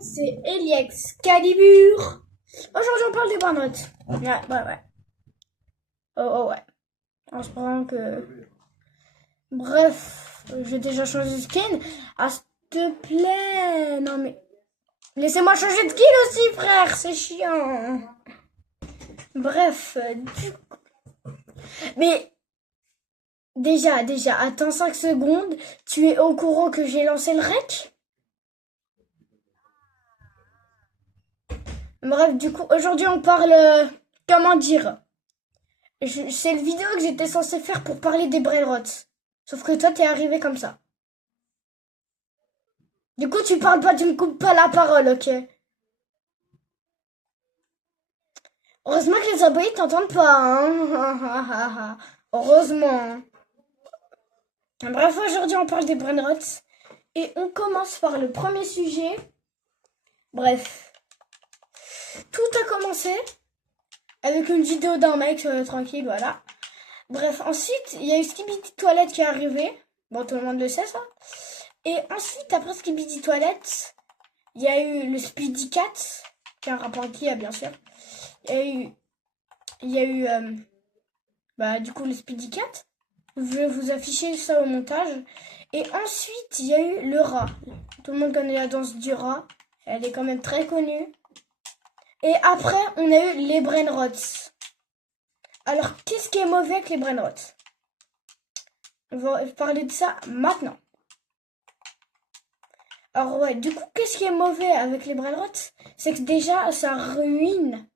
c'est Eliex Calibur. Aujourd'hui, on parle des burn-out. Ouais. Oh, ouais. On se prend que... Bref, j'ai déjà changé de skin. Ah, s'il te plaît. Non, mais... Laissez-moi changer de skin aussi, frère. C'est chiant. Bref, Mais... Déjà, attends 5 secondes. Tu es au courant que j'ai lancé le rec? Bref, du coup, aujourd'hui, on parle... comment dire? C'est le vidéo que j'étais censé faire pour parler des brainrots. Sauf que toi, t'es arrivé comme ça. Du coup, tu parles pas, tu me coupes pas la parole, ok? Heureusement que les abonnés t'entendent pas, hein? Heureusement. Bref, aujourd'hui, on parle des brainrots. Et on commence par le premier sujet. Bref. Tout a commencé avec une vidéo d'un mec tranquille, voilà. Bref, ensuite, il y a eu Skibidi Toilette qui est arrivé. Bon, tout le monde le sait, ça. Et ensuite, après Skibidi Toilette, il y a eu le Speedy Cat, qui est un rapport qui a bien sûr. Du coup, le Speedy Cat. Je vais vous afficher ça au montage. Et ensuite, il y a eu le rat. Tout le monde connaît la danse du rat. Elle est quand même très connue. Et après, on a eu les brainrots. Alors, qu'est-ce qui est mauvais avec les brainrots? On va parler de ça maintenant. Alors ouais, du coup, qu'est-ce qui est mauvais avec les brainrots? C'est que déjà, ça ruine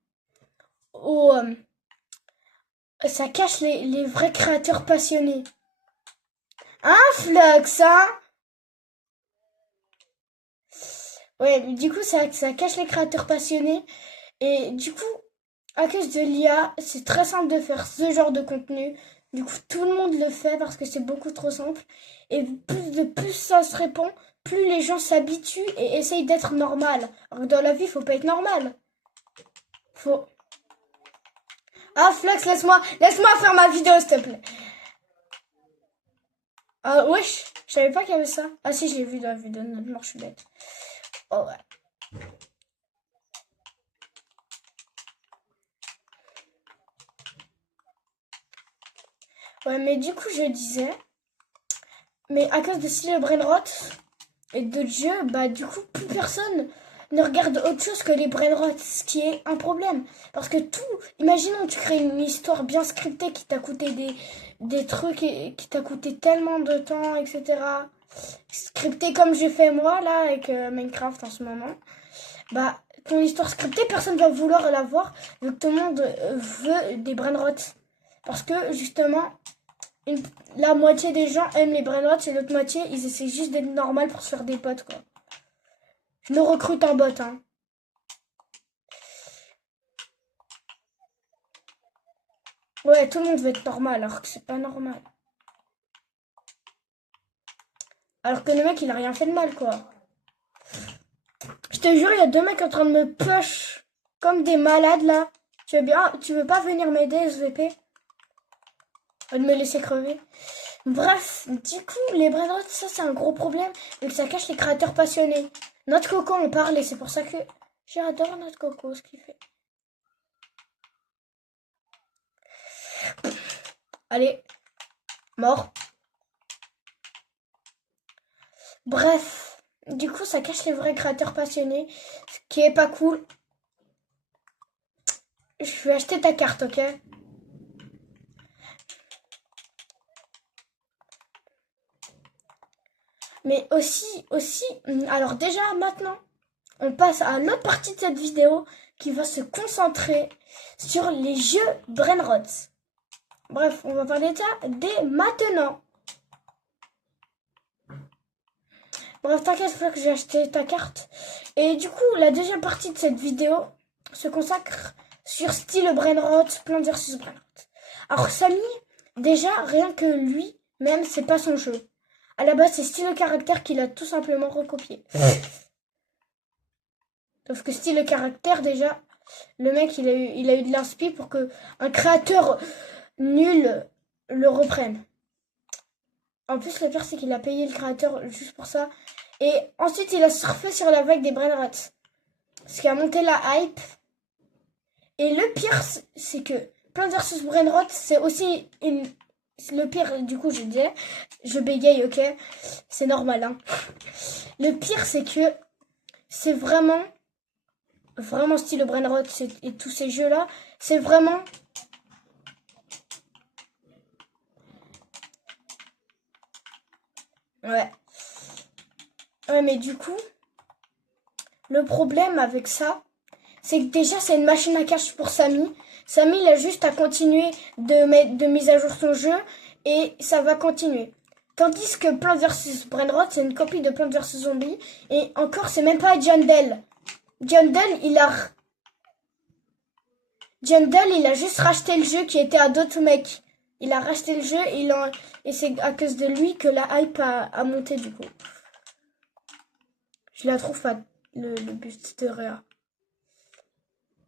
ça cache les vrais créateurs passionnés. Hein, Flux, hein? Ouais, du coup, ça cache les créateurs passionnés. Et du coup, à cause de l'IA, c'est très simple de faire ce genre de contenu. Du coup, tout le monde le fait parce que c'est beaucoup trop simple. Et plus ça se répand, plus les gens s'habituent et essayent d'être normal. Alors que dans la vie, faut pas être normal. Faut... Ah, Flux, laisse-moi faire ma vidéo, s'il te plaît. Ah, wesh, je savais pas qu'il y avait ça. Ah si, je l'ai vu dans la vidéo, non, je suis bête. Oh ouais. Ouais, mais du coup, je disais... Mais à cause de Style Brainrot et de jeu, bah du coup, plus personne ne regarde autre chose que les brainrots, ce qui est un problème. Parce que tout, imaginons tu crées une histoire bien scriptée qui t'a coûté des trucs et qui t'a coûté tellement de temps, etc. Scripté comme j'ai fait moi là avec Minecraft en ce moment. Bah ton histoire scriptée, personne va vouloir la voir vu que tout le monde veut des brainrots. Parce que justement, la moitié des gens aiment les brainrots et l'autre moitié ils essaient juste d'être normal pour se faire des potes quoi. Je me recrute un bot, hein. Ouais, tout le monde veut être normal, alors que c'est pas normal. Alors que le mec, il a rien fait de mal, quoi. Je te jure, il y a deux mecs en train de me push comme des malades, là. Tu veux pas venir m'aider, SVP? De me laisser crever. Bref, du coup, les brainrots, ça, c'est un gros problème, et que ça cache les créateurs passionnés. Notre Coco, on parle, et c'est pour ça que j'adore notre Coco, ce qu'il fait. Allez, mort. Bref, du coup, ça cache les vrais créateurs passionnés, ce qui est pas cool. Je vais acheter ta carte, ok? Mais aussi, alors déjà maintenant, on passe à l'autre partie de cette vidéo qui va se concentrer sur les jeux brainrots. Bref, on va parler de ça dès maintenant. Bref, t'inquiète pas que j'ai acheté ta carte. Et du coup, la deuxième partie de cette vidéo se consacre sur style brainrot, Plants vs Brainrot. Alors Samy, déjà, rien que lui, même, c'est pas son jeu. À la base, c'est style caractère qu'il a tout simplement recopié. Sauf que style caractère, déjà, le mec, il a eu de l'inspi pour que un créateur nul le reprenne. En plus, le pire, c'est qu'il a payé le créateur juste pour ça. Et ensuite, il a surfé sur la vague des brainrots. Ce qui a monté la hype. Et le pire, c'est que Plants vs Brainrot, c'est aussi une... Le pire, du coup, je bégaye, ok? C'est normal, hein. Le pire, c'est que c'est vraiment style Brainrot et tous ces jeux-là, c'est vraiment... Ouais. Ouais, mais du coup, le problème avec ça, c'est que déjà, c'est une machine à cache pour Samy. Samy, il a juste à continuer de mise à jour son jeu et ça va continuer. Tandis que Plants vs Brainrot, c'est une copie de Plants vs Zombies. Et encore, c'est même pas John Dell. John Dell, il a juste racheté le jeu qui était à d'autres mecs. Il a racheté le jeu et c'est à cause de lui que la hype a monté du coup. Je la trouve pas, le buste de Réa.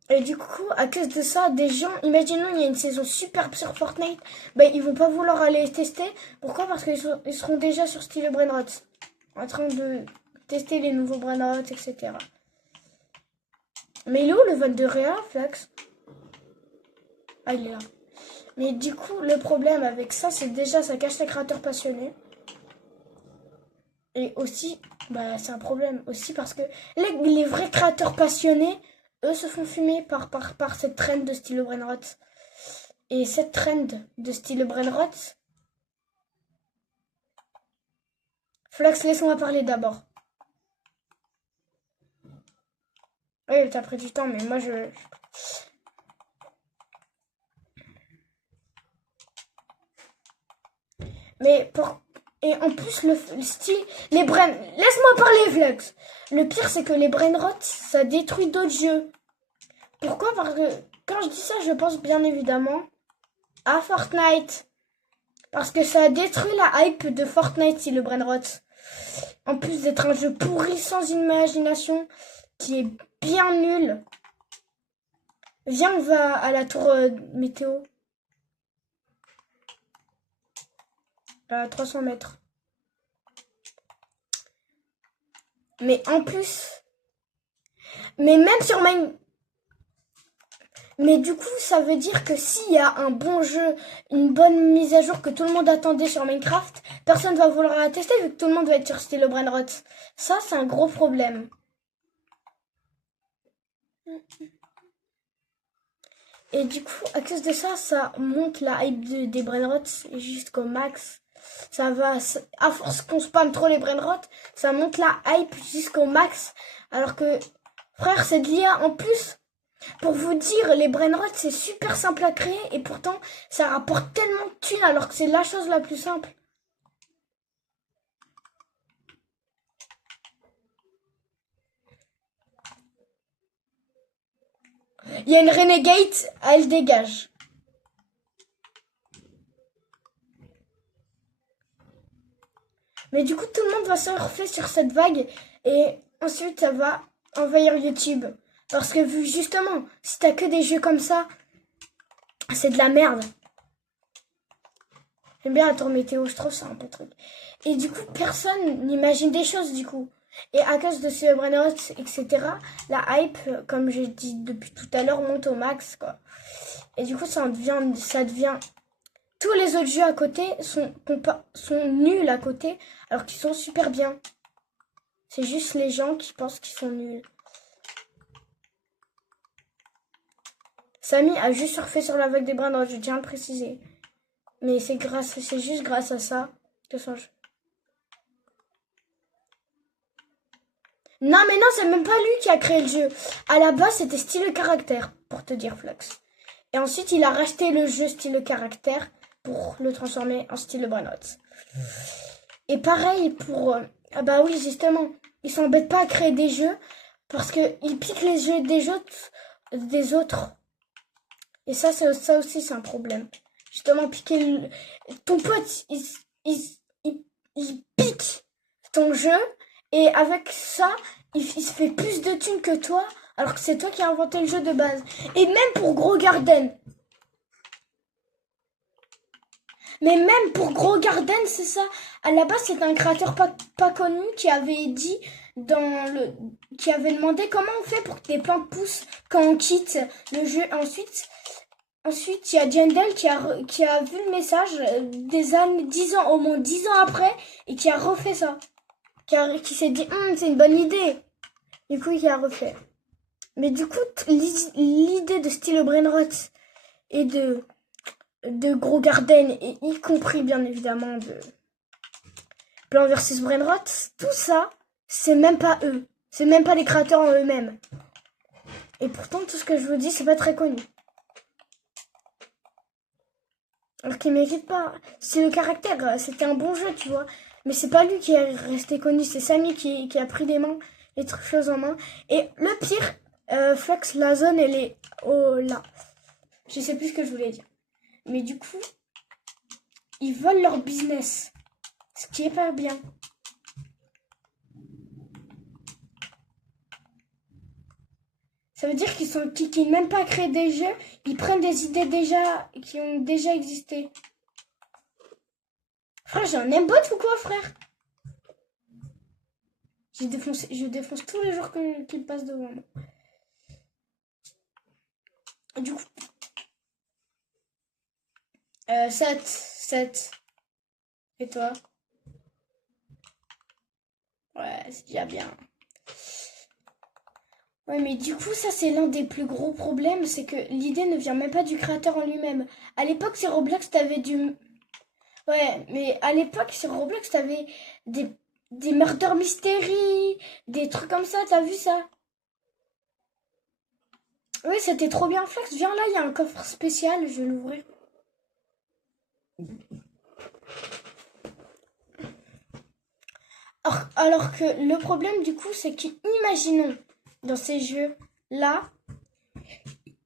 Et du coup, à cause de ça, des gens, imaginons il y a une saison superbe sur Fortnite, ben ils vont pas vouloir aller tester. Pourquoi? Parce qu'ils seront déjà sur Style Brainrot, en train de tester les nouveaux Brainrot, etc. Mais il est où le vote de Réa, Flax? Ah, il est là. Mais du coup, le problème avec ça, c'est que déjà, ça cache les créateurs passionnés. Et aussi, bah, c'est un problème aussi parce que les vrais créateurs passionnés, eux, se font fumer par cette trend de style Brainrot. Et cette trend de style Brainrot... Flax, laisse-moi parler d'abord. Oui, t'as pris du temps, mais moi, Mais pour... Et en plus, le style... Les brain... Laisse-moi parler, Flax. Le pire, c'est que les Brainrot, ça détruit d'autres jeux. Pourquoi? Parce que quand je dis ça, je pense bien évidemment à Fortnite. Parce que ça a détruit la hype de Fortnite, si le Brainrot. En plus d'être un jeu pourri sans imagination, qui est bien nul. Viens, on va à la tour météo. À 300 mètres. Mais en plus... Mais même sur Mine... Mais du coup, ça veut dire que s'il y a un bon jeu, une bonne mise à jour que tout le monde attendait sur Minecraft, personne va vouloir la tester vu que tout le monde va être sur Style Brainrot. Ça, c'est un gros problème. Et du coup, à cause de ça, ça monte la hype des Brainrots jusqu'au max. Ça va, à force qu'on spamme trop les Brainrots, ça monte la hype jusqu'au max. Alors que, frère, c'est de l'IA en plus. Pour vous dire, les Brainrots, c'est super simple à créer et pourtant, ça rapporte tellement de thunes alors que c'est la chose la plus simple. Il y a une Renegade, elle dégage. Mais du coup, tout le monde va surfer sur cette vague et ensuite, ça va envahir YouTube. Parce que vu justement, si t'as que des jeux comme ça, c'est de la merde. J'aime bien la tour météo, je trouve ça un peu truc. Et du coup, personne n'imagine des choses du coup. Et à cause de ce Brainrot, etc., la hype, comme j'ai dit depuis tout à l'heure, monte au max, quoi. Et du coup, ça devient... Tous les autres jeux à côté sont nuls à côté, alors qu'ils sont super bien. C'est juste les gens qui pensent qu'ils sont nuls. Samy a juste surfé sur la vague des Brainrot, je tiens à le préciser. Mais c'est juste grâce à ça que son jeu. Non, mais non, c'est même pas lui qui a créé le jeu. À la base, c'était Style Caractère, pour te dire, Flux. Et ensuite, il a racheté le jeu Style Caractère pour le transformer en Style Brainrot. Et pareil pour... ah bah oui, justement, il s'embête pas à créer des jeux parce qu'il pique les jeux des autres. Et ça aussi, c'est un problème. Justement, piquer ton pote, il pique ton jeu et avec ça, il se fait plus de thunes que toi alors que c'est toi qui as inventé le jeu de base. Et même pour Gros Garden. Mais même pour Gros Garden, c'est ça. À la base, c'est un créateur pas connu qui avait dit qui avait demandé comment on fait pour que des plantes poussent quand on quitte le jeu. Ensuite, il y a Jendel qui a vu le message des années, 10 ans, au moins 10 ans après, et qui a refait ça. Qui s'est dit, c'est une bonne idée. Du coup, il a refait. Mais du coup, l'idée de Style Brainrot et de Gros Garden, et y compris bien évidemment de Plan vs Brainrot, tout ça, c'est même pas eux. C'est même pas les créateurs en eux-mêmes. Et pourtant, tout ce que je vous dis, c'est pas très connu. Alors qu'il mérite pas. C'est le caractère, c'était un bon jeu, tu vois. Mais c'est pas lui qui est resté connu, c'est Samy qui a pris les choses en main. Et le pire, Flux, la zone, elle est là. Je sais plus ce que je voulais dire. Mais du coup, ils volent leur business. Ce qui est pas bien. Ça veut dire qu'ils n'ont même pas créé des jeux, ils prennent des idées qui ont déjà existé. Frère, j'ai un aimbot ou quoi, frère? Je défonce tous les jours qu'il passe devant moi. Du coup, 7. Et toi? Ouais, c'est déjà bien. Ouais, mais du coup, ça, c'est l'un des plus gros problèmes, c'est que l'idée ne vient même pas du créateur en lui-même. À l'époque, sur Roblox, t'avais du... Ouais, mais à l'époque, sur Roblox, t'avais des murder mystery, des trucs comme ça, t'as vu ça? Oui, c'était trop bien, Flex. Viens là, il y a un coffre spécial, je vais l'ouvrir. Alors que le problème, du coup, c'est qu'imaginons, dans ces jeux-là,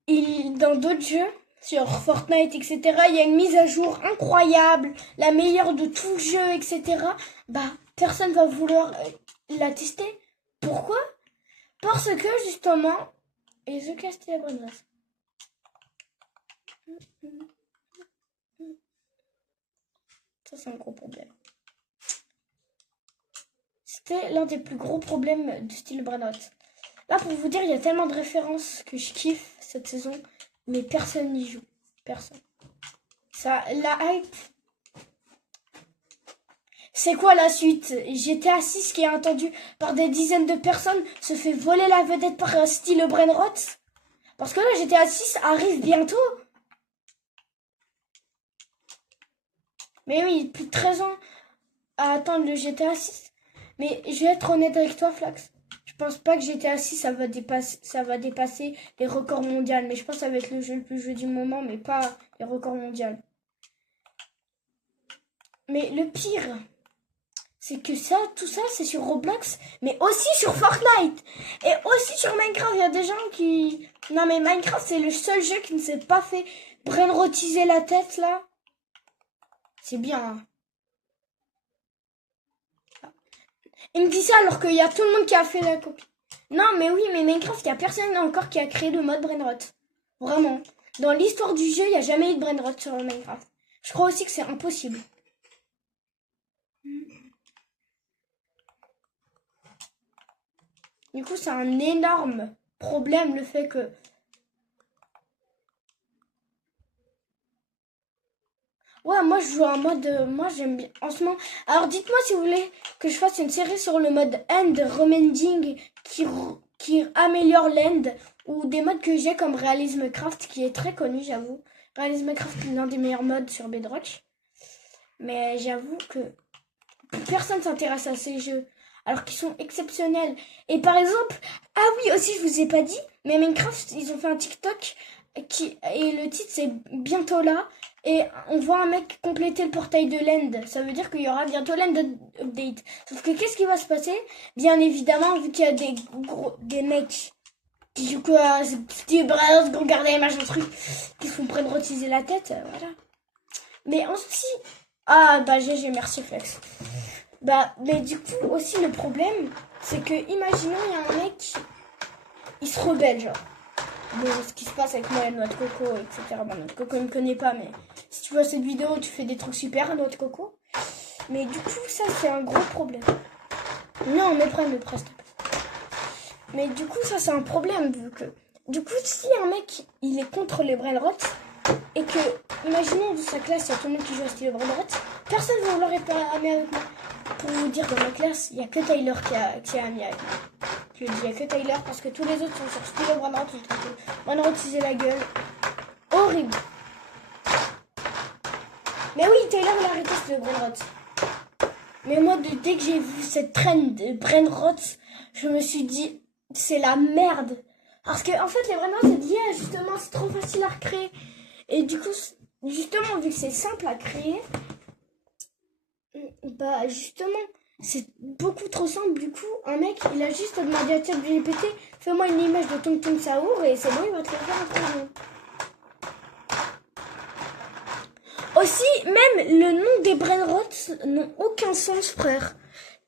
dans d'autres jeux, sur Fortnite, etc., il y a une mise à jour incroyable, la meilleure de tout le jeu, etc. Bah, personne va vouloir la tester. Pourquoi? Parce que, justement, et The Castilla Brennas. Ça, c'est un gros problème. C'était l'un des plus gros problèmes du style Brainrot. Là, pour vous dire, il y a tellement de références que je kiffe cette saison, mais personne n'y joue. Personne. Ça, la hype. C'est quoi la suite? GTA 6 qui est attendu par des dizaines de personnes se fait voler la vedette par un style Brainrot? Parce que là, GTA 6 arrive bientôt. Mais oui, plus de 13 ans à attendre le GTA 6. Mais je vais être honnête avec toi, Flax. Je pense pas que GTA 6 ça va dépasser les records mondiaux. Mais je pense que ça va être le jeu le plus joué du moment, mais pas les records mondiaux. Mais le pire, c'est que tout ça, c'est sur Roblox, mais aussi sur Fortnite. Et aussi sur Minecraft. Il y a des gens qui... Non mais Minecraft, c'est le seul jeu qui ne s'est pas fait brainrotiser la tête, là. C'est bien, hein. Il me dit ça alors qu'il y a tout le monde qui a fait la copie. Non, mais oui, mais Minecraft, il n'y a personne encore qui a créé le mode Brainrot. Vraiment. Dans l'histoire du jeu, il n'y a jamais eu de Brainrot sur Minecraft. Je crois aussi que c'est impossible. Du coup, c'est un énorme problème le fait que... Ouais, moi je joue en mode... moi j'aime bien... En ce moment... Alors dites-moi si vous voulez que je fasse une série sur le mode End Remending qui améliore l'end, ou des modes que j'ai comme Realism Craft qui est très connu, j'avoue. Realism Craft est l'un des meilleurs modes sur Bedrock. Mais j'avoue que personne s'intéresse à ces jeux alors qu'ils sont exceptionnels. Et par exemple, ah oui, aussi je vous ai pas dit, mais Minecraft, ils ont fait un TikTok et le titre c'est bientôt là. Et on voit un mec compléter le portail de l'end. Ça veut dire qu'il y aura bientôt l'end update. Sauf que qu'est-ce qui va se passer? Bien évidemment, vu qu'il y a des mecs qui jouent à Steve Brothers, Gros Garden, machin truc, qui se font brainrotiser la tête, voilà. Mais aussi... Ah bah GG, merci Flex. Bah, mais du coup, aussi le problème, c'est que, imaginons, il y a un mec, il se rebelle, genre. Bon, ce qui se passe avec moi, notre Coco, etc. Bon, notre Coco ne me connaît pas, mais si tu vois cette vidéo, tu fais des trucs super, noix de coco. Mais du coup, ça, c'est un gros problème. Non, mais presque. Mais du coup, ça, c'est un problème, vu que... Du coup, si un mec, il est contre les brain-rot, et que, imaginons, dans sa classe, il y a tout le monde qui joue à style brain-rot, personne ne vouloir être ami avec moi. Pour vous dire, dans ma classe, il n'y a que Tyler qui est ami avec moi. Je le dis, il n'y a que Tyler, parce que tous les autres sont sur style brain-rot, brain-rot, c'est la gueule. Horrible. Mais oui, Tyler, il a arrêté style brain-rot. Mais moi, dès que j'ai vu cette traîne de brain-rot, je me suis dit, c'est la merde. Parce que, en fait, les brain-rot, c'est dit, justement, c'est trop facile à recréer. Et du coup, justement, vu que c'est simple à créer, bah, justement, c'est beaucoup trop simple. Du coup, un mec, il a juste demandé à ChatGPT, fais-moi une image de Tung Tung Saour, et c'est bon, il va te le faire en 3 secondes. Aussi, même le nom des brain-rot n'ont aucun sens, frère.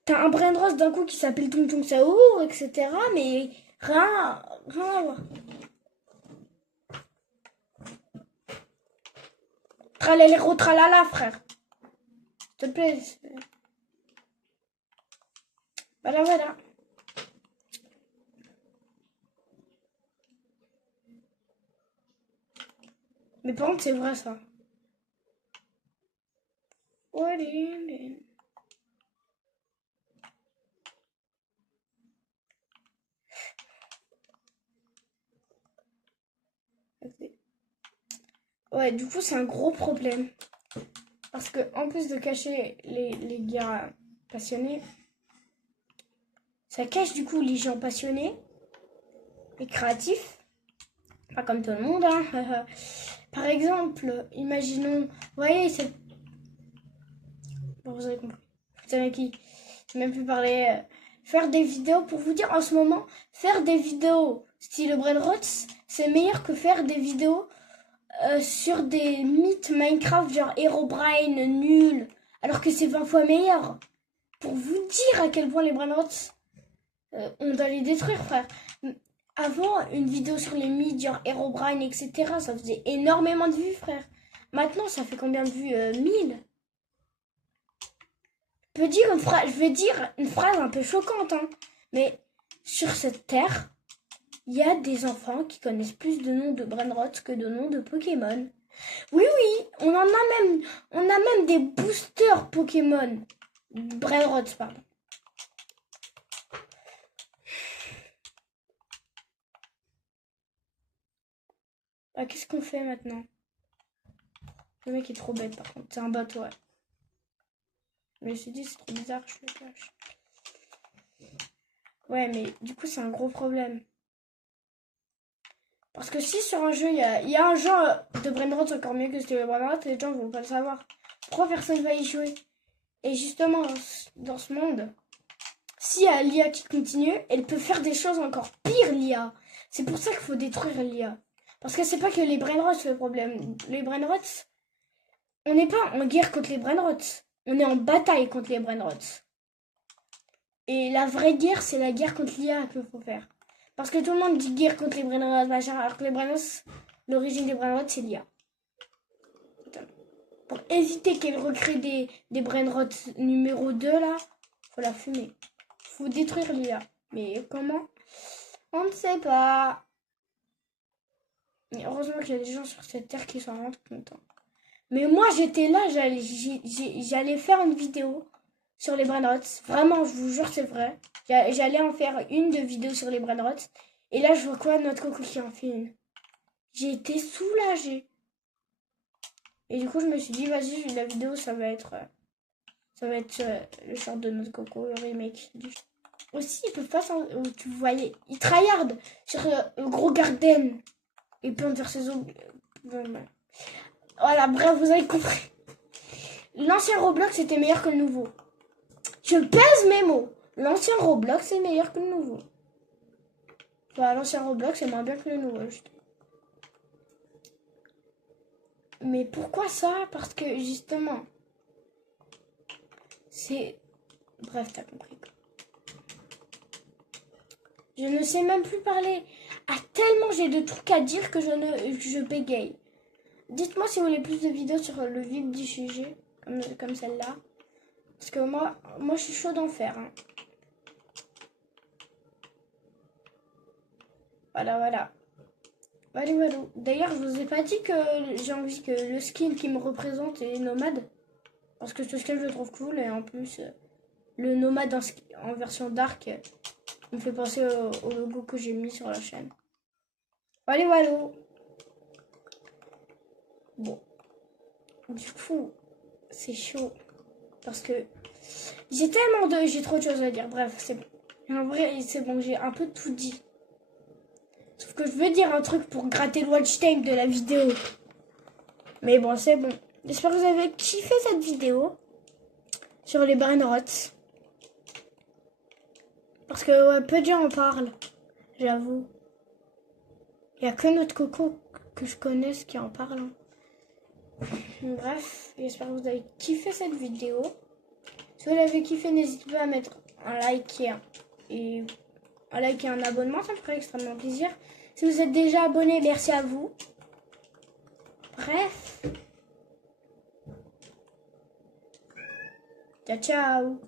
T'as un brain-rot d'un coup qui s'appelle Tung Tung Saour, etc. Mais rien à voir. Tralalero tralala, frère. S'il te plaît. Voilà. Mais par contre, c'est vrai, ça. Ouais, du coup, c'est un gros problème. Parce que, en plus de cacher les gars passionnés, ça cache du coup les gens passionnés et créatifs. Pas comme tout le monde, hein. Par exemple, imaginons, vous voyez, cette... Bon, vous avez compris. Vous savez qui? Je n'ai même plus parler. Faire des vidéos, pour vous dire, en ce moment, faire des vidéos style brain-rot, c'est meilleur que faire des vidéos sur des mythes Minecraft genre Herobrine nul, alors que c'est 20 fois meilleur. Pour vous dire à quel point les brain-rot, on doit les détruire, frère. Avant, une vidéo sur les mythes genre Herobrine, etc., ça faisait énormément de vues, frère. Maintenant, ça fait combien de vues 1000. Je vais dire une phrase un peu choquante, hein, mais sur cette terre, il y a des enfants qui connaissent plus de noms de brain-rot que de noms de Pokémon. Oui, on a même des boosters Pokémon. Brain-rot, pardon. Ah, qu'est-ce qu'on fait maintenant? Le mec est trop bête, par contre. C'est un bateau, ouais. Je me suis dit, c'est trop bizarre, je le cache. Ouais, mais du coup, c'est un gros problème. Parce que si sur un jeu, il y a un genre de brain-rot encore mieux que Steel Brain-rot, les gens vont pas le savoir. Pourquoi personne va y jouer? Et justement, dans ce monde, s'il y a l'IA qui continue, elle peut faire des choses encore pires, l'IA. C'est pour ça qu'il faut détruire l'IA. Parce que c'est pas que les brain-rots le problème. Les brain-rots, on n'est pas en guerre contre les brain-rots. On est en bataille contre les brain-rots. Et la vraie guerre, c'est la guerre contre l'IA qu'il faut faire. Parce que tout le monde dit guerre contre les brain-rots, machin, alors que les brain-rots, l'origine des brain-rots, c'est l'IA. Pour éviter qu'elle recrée des brain-rots numéro 2, là, faut la fumer. Faut détruire l'IA. Mais comment? On ne sait pas. Mais heureusement qu'il y a des gens sur cette terre qui sont vraiment contents. Mais moi, j'étais là, j'allais faire une vidéo sur les brain-rots. Vraiment, je vous jure, c'est vrai. J'allais en faire une de vidéo sur les brain-rots. Et là, je vois quoi? Notre coco qui en fait une. J'ai été soulagée. Et du coup, je me suis dit, vas-y, la vidéo, ça va être le short de notre coco, le remake. Aussi, ils peuvent pas tu voyais, ils tryhardent sur le gros garden. Et puis on faire ses os. Voilà, bref, vous avez compris. L'ancien Roblox était meilleur que le nouveau. Je pèse mes mots. L'ancien Roblox est meilleur que le nouveau. Enfin, l'ancien Roblox est moins bien que le nouveau, juste. Mais pourquoi ça? Parce que justement, c'est... Bref, t'as compris. Je ne sais même plus parler. Ah, tellement j'ai de trucs à dire que je bégaye. Dites-moi si vous voulez plus de vidéos sur le vide du sujet, comme celle-là. Parce que moi je suis chaud d'en faire. Hein. Voilà. Voilà. D'ailleurs, je vous ai pas dit que j'ai envie que le skin qui me représente est nomade. Parce que ce skin, je le trouve cool. Et en plus, le nomade en version dark me fait penser au logo que j'ai mis sur la chaîne. Voilà. Bon. Du coup, c'est chaud. Parce que j'ai trop de choses à dire. Bref, c'est bon. En vrai, c'est bon, j'ai un peu tout dit. Sauf que je veux dire un truc pour gratter le watch time de la vidéo. Mais bon, c'est bon. J'espère que vous avez kiffé cette vidéo sur les brainrots. Parce que ouais, peu de gens en parlent, j'avoue. Il n'y a que notre Coco que je connaisse qui en parle. Hein. Bref, j'espère que vous avez kiffé cette vidéo. Si vous l'avez kiffé, n'hésitez pas à mettre un like et un abonnement, ça me ferait extrêmement plaisir. Si vous êtes déjà abonné, merci à vous. Bref. Ciao.